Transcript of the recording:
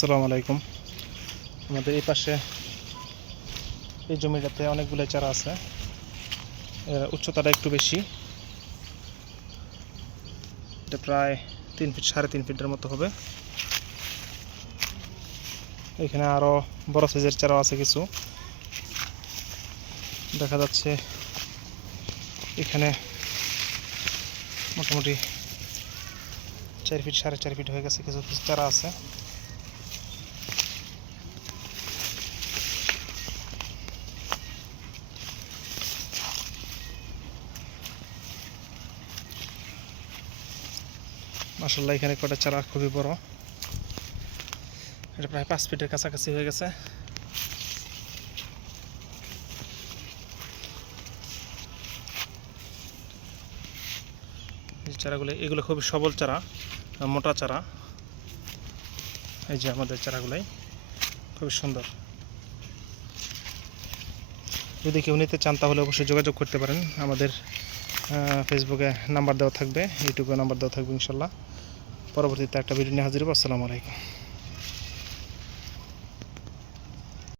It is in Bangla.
আসসালামু আলাইকুম। আমাদের এই পাশে এই জমিটাতে অনেকগুলো চারা আছে। এর উচ্চতাটা একটু বেশি। এটা প্রায় তিন ফিট, সাড়ে তিন ফিটের মতো হবে। এখানে আরও বড় সাইজের চারা আছে কিছু। দেখা যাচ্ছে এখানে মোটামুটি চার ফিট, সাড়ে চার ফিট হয়ে গেছে কিছু চারা আছে। মাসাল্লাহ এখানে কটা চারা খুবই বড়। এটা প্রায় পাঁচ ফিটের কাছাকাছি হয়ে গেছে। চারাগুলো, এগুলো খুবই সবল চারা, মোটা চারা। এই যে আমাদের চারাগুলাই, খুবই সুন্দর। যদি কেউ নিতে চান, তাহলে অবশ্যই যোগাযোগ করতে পারেন। আমাদের ফেসবুকে নাম্বার দেওয়া থাকবে ইউটিউবে নাম্বার দেওয়া থাকবে ইনশাল্লাহ পরবর্তীতে একটা ভিডিও নিয়ে হাজির হব। আসসালামু আলাইকুম।